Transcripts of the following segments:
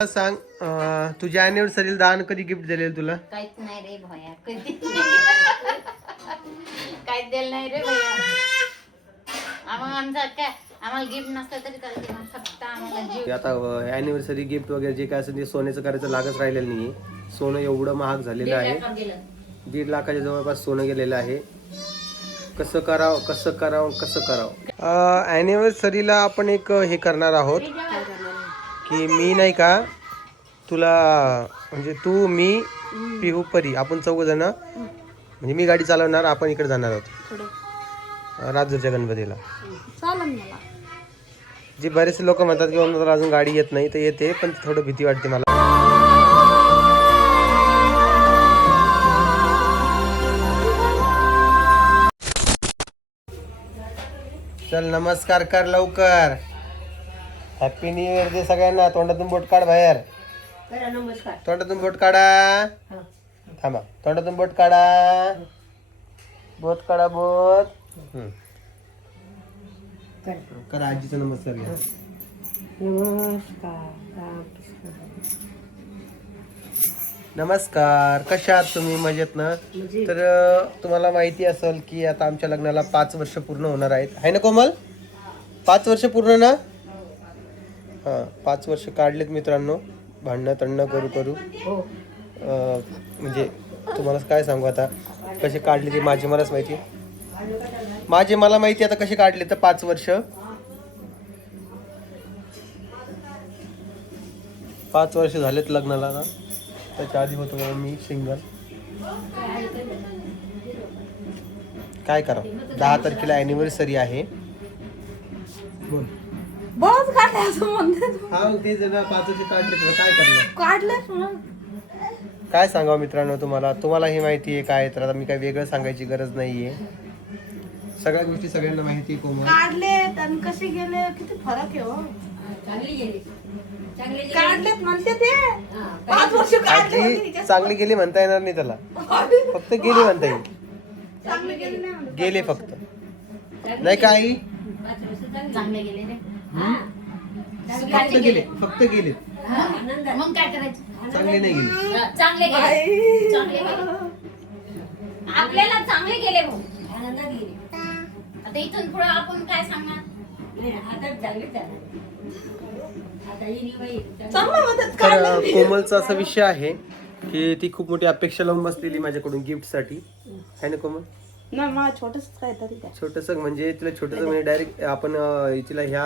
सांग तुझ्या अॅनिव्हर्सरीला दान कधी गिफ्ट दिलेलं तुला? काहीच नाही रे भया, कधी काहीच दिलं नाही रे भया. आमचा काय आम्हाला गिफ्ट नसतं तरी चालते, फक्त आम्हाला जीव. आता अॅनिव्हर्सरी गिफ्ट वगैरे जे काय असेल ते सोन्याचं करायचं लागच राहिलेलं नाहीये. सोनं एवढं महाग झालेलं आहे, 1.5 लाखाच्या जवळपास सोनं गेलेलं आहे. कसं करावं कसं करावं कसं करावं. अॅनिव्हर्सरीला आपण एक हे करणार आहोत की मी नाही का तुला म्हणजे तू मी पिहू परी आपण 4 जण म्हणजे मी गाडी चालवणार, आपण इकडे जाणार आहोत राजूरच्या गणपतीला. जे बरेचसे लोक म्हणतात की मला अजून गाडी येत नाही, तर येते पण थोडं भीती वाटते मला. चल नमस्कार कर लवकर. हॅपी न्यू इयर दे सगळ्यांना. तोंडातून बोट काढ बाहेर. नमस्कार. तोंडातून बोट काढा. थांबा, तोंडातून बोट काढा. बोट काढा बोट. करा आजीचा नमस्कार घ्या. नमस्कार. कशा आहात तुम्ही? मजेत ना? तर तुम्हाला माहिती असेल की आता आमच्या लग्नाला 5 वर्ष पूर्ण होणार आहेत, आहे ना कोमल? 5 वर्ष पूर्ण ना? हां, 5 वर्ष काढलेत मित्रांनो, भांडणं तंडणं करू करू. म्हणजे तुम्हाला काय सांगू आता कसे काढले ते मलाच माहिती. मला माहिती आता कसे काढले तर 5 वर्ष. 5 वर्ष झालेत लग्नाला ना. त्याच्या आधी होतो मी सिंगल. काय करावं, 10 तारखेला अॅनिव्हर्सरी आहे. बोल. बस काढले असं म्हणते. हा ते जण 5 वर्ष काढले, काय करणार? काढलं काय सांगावं मित्रांनो तुम्हाला हे माहिती आहे काय, तर आता मी काय वेगळं सांगायची गरज नाहीये. सगळ्या गोष्टी सगळ्यांना माहिती आहे. कोमल काढले आणि कसे गेले किती फरक आहे हो. काढलेत म्हणते ते 5 वर्ष काढले आधी चांगली गेली म्हणता येणार नाही त्याला, फक्त गेली म्हणता येईल. चांगले गेले नाही म्हणत. गेले फक्त, नाही काही चांगले गेले रे. फक्त गेले. मग काय करायचं? चांगले नाही गेले. चांगले गेले, चांगले गेले. आपल्याला चांगले गेले भाऊ, आनंदात गेले. आता इथून पुढे आपण काय सांगणार? चांगलं म्हणतात तर काढले. कोमलचा असा विषय आहे की ती खूप मोठी अपेक्षा लावून बसलेली माझ्याकडून गिफ्ट साठी, आहे ना कोमल? नाही मला छोटस काहीतरी द्या. छोटस म्हणजे तिला छोटस म्हणजे डायरेक्ट आपण तिला ह्या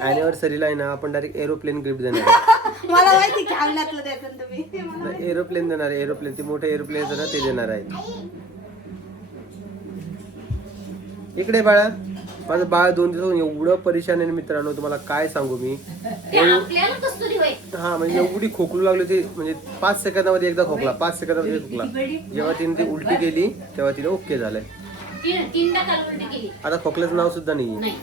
अॅनिव्हर्सरीला आहे ना आपण डायरेक्ट एरोप्लेन गिफ्ट देणार आहे. मला माहिती की आवल्यातलं द्यायचं तुम्ही. एरोप्लेन देणार आहे. एरोप्लेन, ते मोठे एरोप्लेन ना ते देणार आहे. इकडे बाळा, माझं बाळ 2 दिवस एवढं परेशान आहे मित्रांनो, तुम्हाला काय सांगू मी. ते आपल्याला कस्तुरी होय. हा म्हणजे एवढी खोकलू लागली ती, म्हणजे 5 सेकंदामध्ये एकदा खोकला, 5 सेकंदामध्ये खोकला. जेव्हा तिने ती उलटी केली तेव्हा तिने ओके झालंय. तीनदा काल उलटी केली. आता खोकल्याचं नाव सुद्धा नाही. नाही.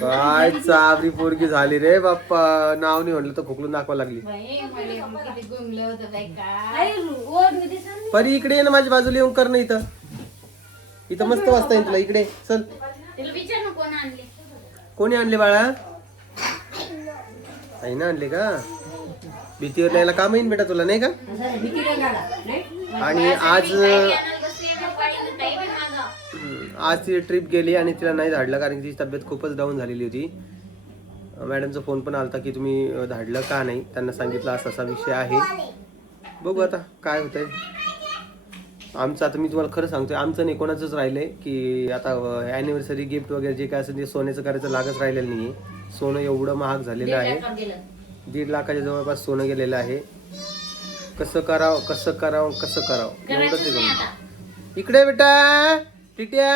काय चाबरी पोरगी झाली रे बाप्पा. नाव नाही म्हणलं तर खोकलून दाखवा लागली. बाई, मला किती गुंगलं होतं बाई काय. परी इकडे ये ना, माझ्या बाजूला येऊन कर ना. इथं मस्त वाजता येईल तुला. इकडे चल. तिला विचार ना कोण आणले. कोणी आणले बाळा? आईनं आणले का? भीतीवर न्यायला काम येईन बेटा तुला, नाही का? आणि आज ती ट्रिप गेली आणि तिला नाही धाडलं कारण की तिची तब्येत खूपच डाऊन झालेली होती. मॅडमचा फोन पण आलता की तुम्ही धाडलं का नाही. त्यांना सांगितलं असा विषय आहे. बघू आता काय होतंय आमचं. आता मी तुम्हाला खरं सांगतोय, आमचं नाही कोणाचंच राहिलंय की आता अॅनिव्हर्सरी गिफ्ट वगैरे जे काय असेल ते सोन्याचं करायचं लागच राहिलेलं नाहीये. सोनं एवढं महाग झालेलं आहे, 1.5 लाखाच्या जवळपास सोनं गेलेलं आहे. कसं करावं कसं करावं कसं करावं एवढंच आहे. इकडे बेटा टिट्या,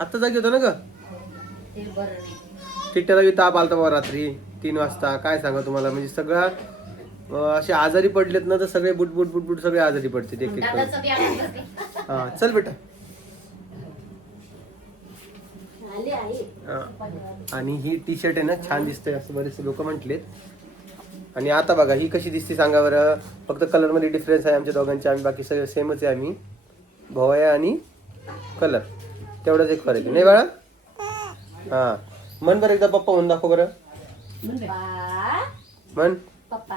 आत्ता जागी होता ना ग. टिट्याला ताप आलता बाबा रात्री 3 वाजता. काय सांगा तुम्हाला, म्हणजे सगळा असे आजारी पडलेत ना, तर सगळे बुट सगळे आजारी पडते एक एक करून. हा चल बेटा. आणि ही टी शर्ट आहे ना छान दिसते असं बरेचसे लोक म्हटलेत. आणि आता बघा ही कशी दिसते सांगा बरं. फक्त कलर मध्ये डिफरन्स आहे आमच्या दोघांचे. आम्ही बाकी सगळे सेमच आहे. आम्ही भोवया आणि कलर तेवढाच एक फरक आहे, नाही बाळा? हां म्हण बरं एकदा पप्पा म्हणून दाखव बरं. पप्पा म्हण पप्पा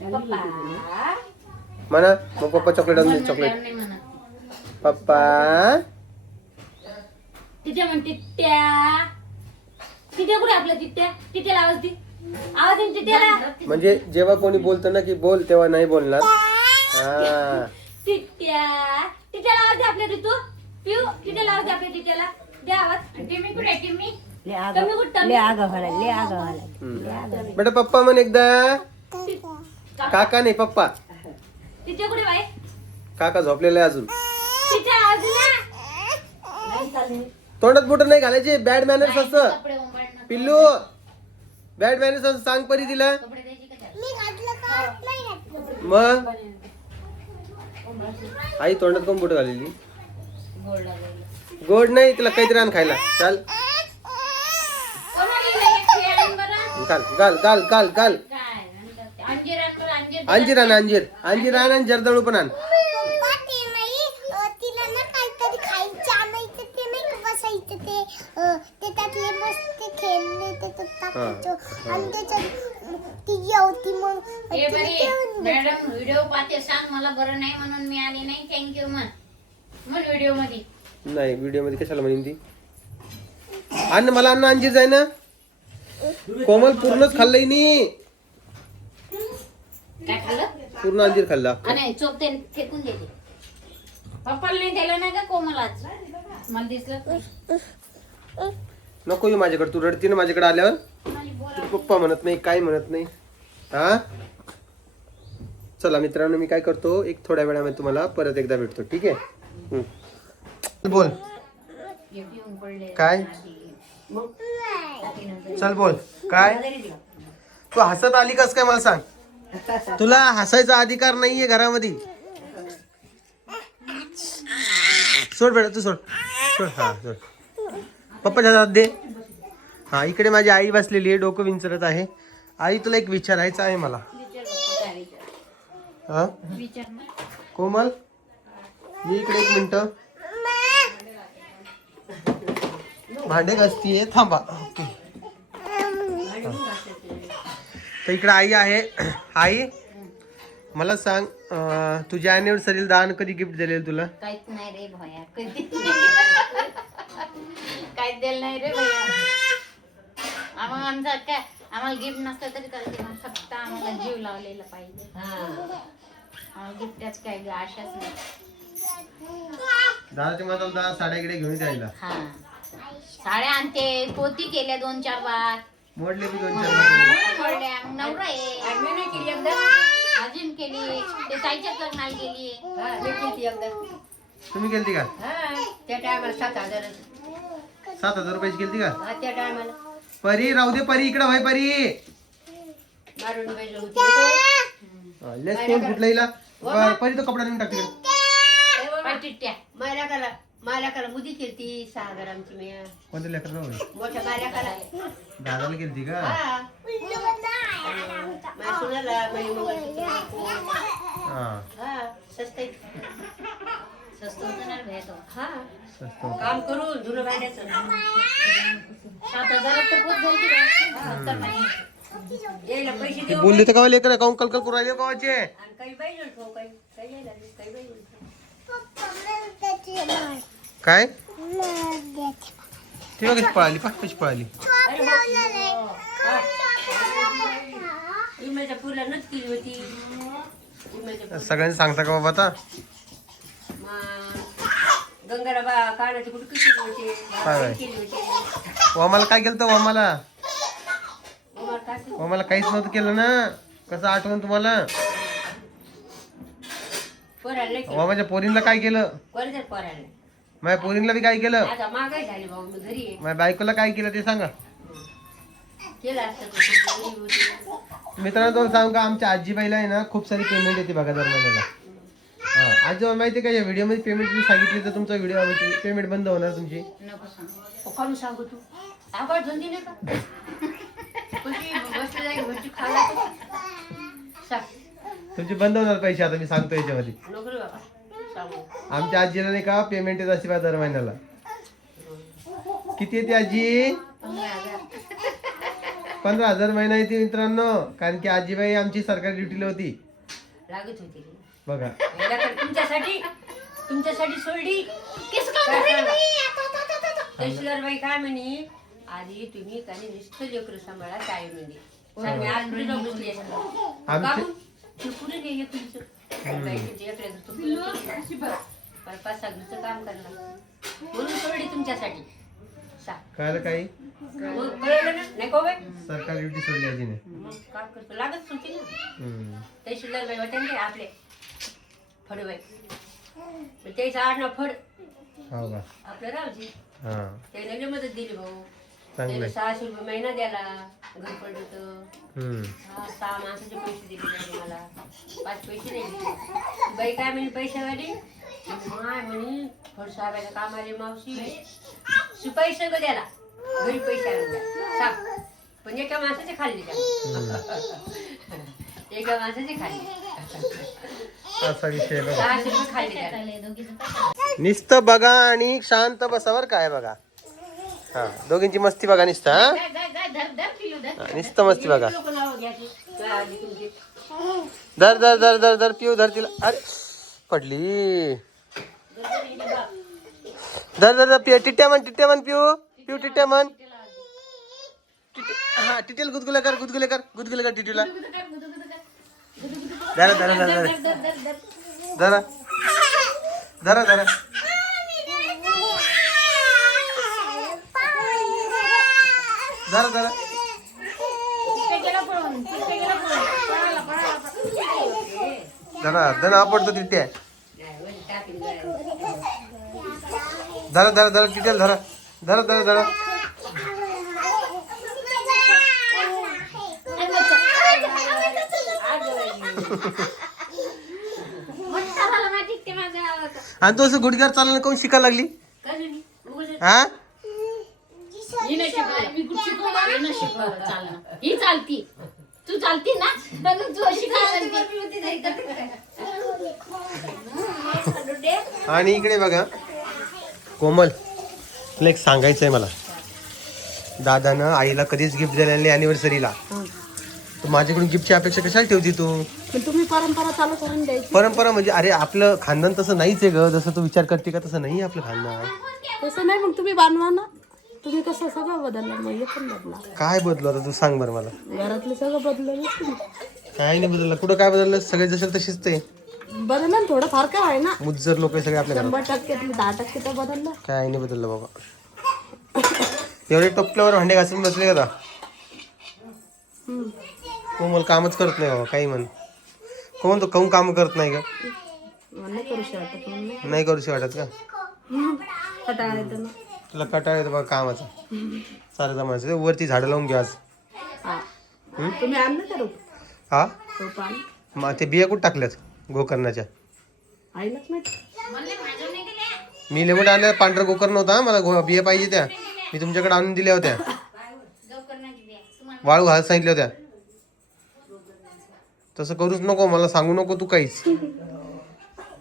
पप्पा म्हणा. मग पप्पा चॉकलेट आणून दे. म्हण चॉकलेट. म्हटल्यावर नाही म्हणत. पप्पा. तिथे म्हण टिट्ट्या. तिथे कुठे आपला टिट्ट्या? टिट्ट्याला आवाज दे. आवाज दे टिट्ट्याला. म्हणजे जेव्हा कोणी बोलतं ना की बोल तेव्हा नाही बोलणार. हा. टिट्ट्या. टिट्ट्याला आवाज दे आपल्या ऋतू. पिऊ टिट्ट्याला आवाज दे आपल्या टिट्ट्याला. दे आवाज. टिम्मी कुठे आहे टिम्मी? टम्मी कुठे टम्मी? बेटा पप्पा म्हण एकदा. काका नाही पप्पा. टिट्ट्या कुठे बाई? काका झोपलेला आहे अजून. टिट्ट्याला आवाज दे ना. तोंडात बोट नाही घालायचे. बॅड मॅनर्स असं. कपडे उंबरणं. पिल्लू बॅड मॅनर्स असं सांग परी तिला. कपडे द्यायचे का त्याला? मग आई तोंडात कोण बोट घालेली. गोड लागलेलं. गोड नाही तिला काहीतरी आण खायला. चाल कोणाला दिलं हे खेळून बरं? घाल घाल घाल घाल घाल. काय म्हणतात ते? अंजीर आण बरं, अंजीर दे. अंजीर आण अंजीर. अंजीर आण आणि जर्दाळू पण आण. तिला ना काहीतरी खायचं आणायचं ते नाही का बसायचं ते त्यातले मस्त खेळणे ते टाकायचं आणि त्याच्यात ती जेवती मग ए बरी, मॅडम व्हिडिओ पाहते सांग मला बरं नाही म्हणून मी आली नाही. थँक्यू म्हण व्हिडिओ मध्ये. नाही व्हिडिओ मध्ये कशाला म्हणेन ती. अन्न मला अन्न अंजीर जाय ना. कोमल पूर्णच खाल्लंय नी. काय खाल्लं? पूर्ण अंजीर खाल्ला. नाही चोप ते फेकून देते. पप्पाला नाही दिलं नाही का कोमलाच? मला दिसलं. नको येऊ माझ्याकडे. तू रडती ना माझ्याकडे आल्यावर. तू पप्पा म्हणत नाही काय म्हणत नाही. हा चला मित्रांनो मी काय करतो एक थोड्या वेळामध्ये तुम्हाला परत एकदा भेटतो. ठीक आहे. बोल येऊन पडले. काय. चल बोल काय. तू हसत आली कस काय मला सांग. तुला हसायचा अधिकार नाहीये घरामध्ये. सोड बेटा तू सोड सोड. हा सोड. पप्पाच्या हातात दे. हा इकडे माझी आई बसलेली आहे. डोकं विंचरत आहे. आई तुला एक विचारायचं आहे मला. विचार पप्पा, काय विचार? हा विचार ना. कोमल ये इकडे एक मिनिट. भांडे घासतीये थांबा. ओके. तर इकडे आई आहे. आई मला सांग तुझ्या अॅनिव्हर्सरीला दान कधी गिफ्ट दिलेलं तुला. काहीच नाही रे भया. कधी काहीच दिलं नाही रे भया. आम्हाला आमचा काय आम्हाला गिफ्ट नसतं तरी चालते पण फक्त आम्हाला जीव लावलेला पाहिजे. आम्हाला गिफ्टच काय आशाच नाही. दादाच्या मला दादा साड्या इकडे घेऊन जायला. हा साड्या आणते. पोती केल्या 2-4 बार. मोडले बी 2-4 पडल्या. मग नवरा आहे. अजून केली. ते ताईच्याच लग्नाला गेली. तुम्ही गेलती का. त्या टायमाला 7,000 7,000 रुपयाची गेलती का. त्या टायमाला परी राहू दे. परी इकडे व्हाय. परी मारून पाहिजे होती. लेस कोण कुठला हिला. परी तो कपडा नेऊन टाकते. टिट्ट्या. मायलाकाला मुदी केलती 6 ग्रामची मी. कोणत्या लेकर मोठ्या मायलाकाला दादाला गेलती का. माझ्या सुनाला माझी मंगळसूत्र. हा स्वस्त आहे. स्वस्त होतं ना रे भया तो. हा स्वस्त होतं. काम करून धुणं भांड्याचं. 7,000 तर पोत झाली यायला पैसे ती देऊ बोलली तर का लेकर काऊन कलकल करू राहिले गावाचे. आणि काही पाहिजे ठेव काही काही यायला लागले, काही पाहिजे ठेव. काय ती बघ कशी पळाली. पाच कशी पळाली. इमेलच्या पुरला नच केली होती. इमेलच्या सगळ्यांनी सांगता का बाबा आता. गंगारा बा काढायची कुठे कशी होते काय? केली होती. आम्हाला काय केलं तर आम्हाला उमर टाकली. आम्हाला काहीच नव्हतं केलं ना. कसं आठवण तुम्हाला. पोराला नाही केलं. माझ्या पोरींना काय केलं. कोणाच्या पोराला माझ्या पोरींना बी काय केलं. आता महागाई झाली भाऊ मी घरी आहे. माझ्या बायकोला काय केलं ते सांगा. केलं असतं तर घरी होती. मित्रांनो तुम्हाला सांगू का आमच्या आजीबाईला आहे ना खूप सारी पेमेंट येते बघा दर महिन्याला. हा आजी माहिती का या व्हिडिओमध्ये पेमेंट तुम्ही सांगितली तर तुमचा व्हिडिओ पेमेंट बंद होणार तुमची. नको सांग. काढून सांगू तू आवाज धंदी नाही का कशी बसली जाईल घरची खायला सांग. तुमचे बंद होणार पैसे आता मी सांगतो याच्यामध्ये. नको रे बाबा सांगू. आमच्या आजीला नाही का पेमेंट येत अशी दर महिन्याला. किती येते आजी. 15,000. 15,000 महिना येते मित्रांनो, कारण की आजीबाई आमची सरकारी ड्युटीला होती लागत होती रे. बघा. याला तर तुमच्यासाठी सोडली. तहसीलदार बाई काय म्हणे, आधी तुम्ही काही नुसतं लेकरं सांभाळा काय म्हणे. सांग, मी आज पुढे जाऊन बसली असते. काहून? ते पुढे नाही येत तुमचं. बाई तुमच्या लेकराचं तुम्ही 5-6 घरचं काम करणार म्हणून सोडली तुमच्यासाठी. कळलं काही? मग कळलं ना? नाही का बाई? सरकारी ड्युटी सोडली आजीने. मग काम करतो लागत होती ना. हम्म. तहसीलदार बाई वाटते ना आपले फडबाई, त्याचं आडनाव फड, हो का? आपलं रावजी. हा, त्याने लई मदत दिली भाऊ. चांगलंय. त्याने 600 रुपये महिना द्याला घर पडत. हम्म. 6 माणसाचे पैसे दिले त्याने मला. 5 पैसे नाही दिले. बाई काय म्हणे पैशावाली, माय म्हणे फड साहेबाला काम आले मावशी, शिपाई सगळं द्याला घरी पैसे आणून द्या सांग. पण एका माणसाचे खाल्ले त्या. एका माणसाचे खाल्ले. असा विषय बघा. 600 रुपये खाल्ले त्याला. चालेल, दोघीचं काय? नुसतं बघा आणि शांत बसावर काय बघा. हा, दोघींची मस्ती बघा नुसतं. हा, काय, काय, काय, धर, धर, पिलू, धर. हा, नुसतं मस्ती बघा. लोकं नावं घ्यायची. काय आली तुमची? धर धर धर धर धर पिऊ धर तिला. अरे पडली. धर धर धर पिऊ. टिट्ट्या म्हण पिऊ. पिऊ टिट्ट्या म्हण. हा, टिटेल गुदगुल्या कर टिटूला. धरा धरा धरा धरा धर, धर, धर. धरा धरा धरा. धरा धरा. तिकडे गेला पळून, तिकडे गेला पळून. पळाला, पळाला, पळाला. धरा धरा आपडतो टिट्ट्या. नाही, वरी टाकीन जायला. धरा धरा धरा टिटेल धरा. धरा धरा धरा. मोठा झाला माहिती ते माझ्या आवाजाचा. आणि तो असं गुडघ्यावर चालायला कोण शिकायला लागली? काय झाली? उगाच हा, हिनं शिकवलं, मी कुठं शिकवलं? हिनं शिकवलं चालणं. ही चालती, तू चालती ना, तर तू अशी काय चालती? आणि इकडे बघा कोमल, तुला एक सांगायचंय मला. दादानं आईला कधीच गिफ्ट दिलेलं नाही अॅनिव्हर्सरीला. तर माझ्याकडून गिफ्टची अपेक्षा कशाला ठेवती तू? पण तुम्ही परंपरा चालू करून द्यायची. परंपरा म्हणजे अरे आपलं खानदान तसं नाहीच आहे ग. जसं तू विचार करते का तसं नाही आपलं खानदान. तसं नाही, मग तुम्ही बांधवा ना. तुम्ही कसं सगळं बदललं, मग हे पण बदला. काय बदलू आता तू सांग बरं मला. घरातलं सगळं बदललं तुम्ही. काय नाही बदललं. कुठं काय बदललं? सगळे जसे तशीच ते बदललं ना, थोडं फार काय आहे ना. मुज्जर लोक सगळे आपल्या घरात. 100%, 10% तर बदललं. काय नाही बदललं बाबा. एवढे टोपल्यावर भांडे घासून बसले का? कोमल कामच करत नाही बाबा. काही म्हण कोण तो काहून काम करत नाही का? मला नाही करू शकत म्हणून. नाही करूशी वाटत का? कंटाळा येतो ना. तुला कटाळ येतो बघा कामाचा. सारं जमायचं वरती झाडं लावून घ्या आज. हा. तुम्ही आणलं का रोप? हा, रोप आणलं? मग ते बिया कुठं टाकल्यात गोकर्णाच्या? आईलाच माहिती. म्हणले माझं नाही दिले. मी लेमट आणल्या. पांढरा गोकर्ण होता, मला बिया पाहिजे त्या. मी तुमच्याकडे आणून दिल्या होत्या. गवकरणाची द्या. तुम्हाला वाळू घाल सांगितल्या होत्या. तसं करूच नको, मला सांगू नको तू काहीच.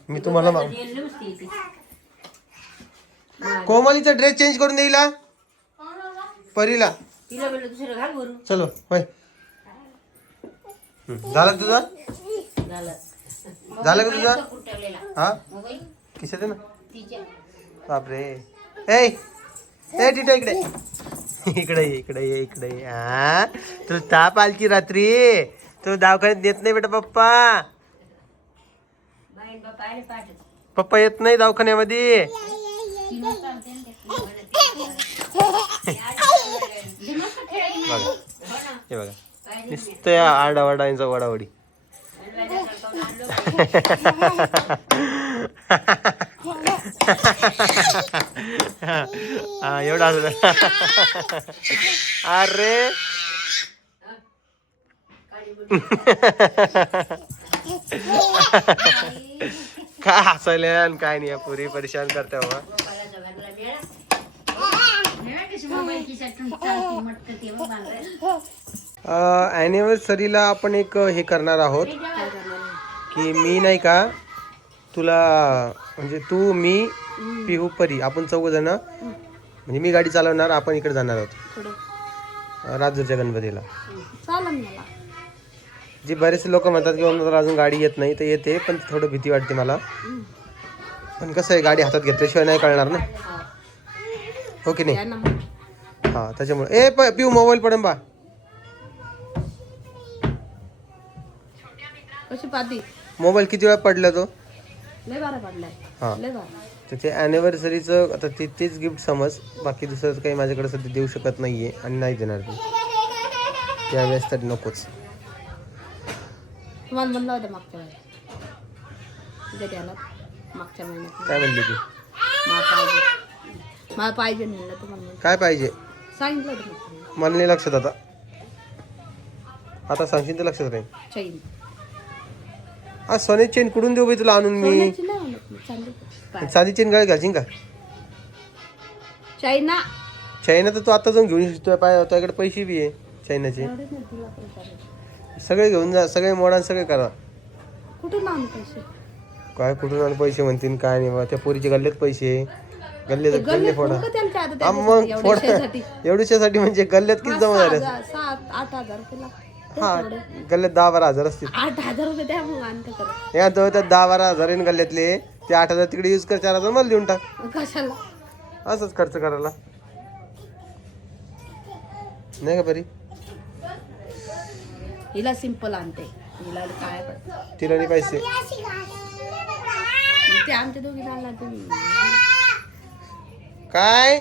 मी तुम्हाला माग येईल नुसती ती. कोमलीचा ड्रेस चेंज करून देईला परीला. तिला म्हणलं दुसरं घाल भरून. चलो होय. झाला तुझा? झालं. झालं का तुझा? कुठवलेला हा, मोबाईल किशात आहे ना. तिच्या. बापरे. ए ए टिटा इकडे इकडे ये, इकडे ये, इकडे ये. हा, तुला ताप आलती रात्री. तू दवाखान्यात देत नाही बेटा पप्पा. बाईन बापा आले पाठच. पप्पा येत नाही दवाखान्यामध्ये. ती मस्त चालते ना ती मस्त खेळायची बघा ना. हे बघा नुसतं आरडावडांचा वडावडी. हा एवढा अरे काय हसायला आणि काय नाही. पुरी परेशान करते बाबा. मेळा कशी मोबाईल खिशातून चालती मटकं ते मग बांधायला. ॲनिव्हर्सरीला आपण एक हे करणार आहोत की मी नाही का तुला म्हणजे तू मी पिहू परी आपण 4 जण म्हणजे मी गाडी चालवणार, आपण इकडे जाणार आहोत थोडं राजूरच्या गणपतीला. चालेल मला. जे बरेचसे लोक म्हणतात की मला अजून गाडी येत नाही, तर येते पण थोडं भीती वाटते मला. पण कसं आहे, गाडी हातात घेतल्याशिवाय नाही कळणार ना, हो की नाही? या ना मग. हां त्याच्यामुळे पिऊ मोबाईल पडन बा. कशी पाती मोबाईल किती वेळा पडला तो? लय बारा पडलाय. हां लय बारा. त्याचे ॲनिव्हर्सरीचं आता तेच गिफ्ट समज, बाकी दुसरं काही माझ्याकडे सध्या देऊ शकत नाही आहे आणि नाही देणार मी त्यावेळेस, तरी नकोच. तुम्हाला म्हणलं होतं मागच्या वेळेस उद्या द्यायला, मागच्या महिन्यात. काय म्हणली ती? मला पाहिजे म्हणलं तुम्हाला. काय पाहिजे सांगितलं होतं मागच्या महिन्यात. मला नाही लक्षात आता सांगशील तर लक्षात राहील. चैन. आज सोन्याची चेन कुठून देऊ बाई तुला आणून मी? सोन्याची नाही म्हणत मी, चांदी. साधी चेन गळे घालशील का? चायना. चायना तर तू आता जाऊन घेऊन शकतो, तुझ्याकडे पैसे बी आहे चायनाचे. एवढे नाही तुला पैसे. सगळे घेऊन जा, सगळे मोडा, सगळे करा. कुठून आणू पैसे? काय कुठून आले पैसे म्हणतील काय नाही बा. त्या पोरीच्या गल्ल्यात पैसे, गल्ले फोडा. हा, मग फोडा. एवढ्यासाठी म्हणजे गल्ल्यात किती जमा झाले? 7-8 हजार रुपये लागतात. हा गल्ल्यात 10-12 हजार असतील. 8,000 रुपये द्या मग आणते करत. या तो त्यात 10-12 हजार आहे गल्ल्यातले, ते 8,000 तिकडे यूज कर, 4,000 मला देऊन टाक. कशाला? असंच खर्च करायला नाही का बरी? हिला सिंपल आणते, हिला काय पडतं. तिला नाही पैसे. ते आमच्या दोघीला आणला तुम्ही. काय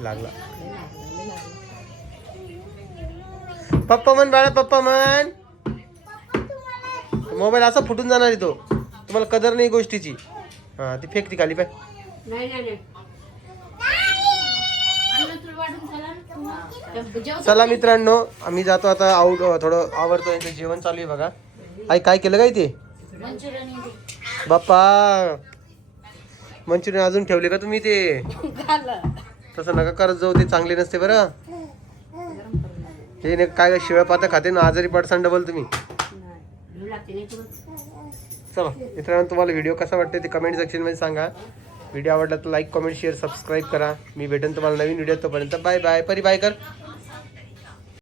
लागला? पप्पा म्हण बाळा, पप्पा म्हण. मोबाईल असा फुटून जाणार आहे तो, तुम्हाला कदर नाही गोष्टीची. हा ती फेक ती खाली पाय. नाही नाही नाही. चला मित्रांनो, आम्ही जातो आता आऊट. थोडं आवडतो, यांचं जेवण चालू आहे बघा. आई काय केलं काय ते? बाप्पा मंचुरियन अजून ठेवले का तुम्ही? ते तसं नका करत जाऊ, ते चांगले नसते बरं. हे काय शिळ्या पाता खाते ना, आजारी पडसान डबल तुम्ही. घेऊ लागते नाही तुला. चला मित्रांनो, तुम्हाला व्हिडिओ कसा वाटते ते कमेंट सेक्शनमध्ये सांगा. व्हिडिओ आवडला तर लाईक, कमेंट, शेअर, सबस्क्राईब करा. मी भेटेन तुम्हाला नवीन व्हिडिओ. तोपर्यंत बाय बाय. परी बाय कर.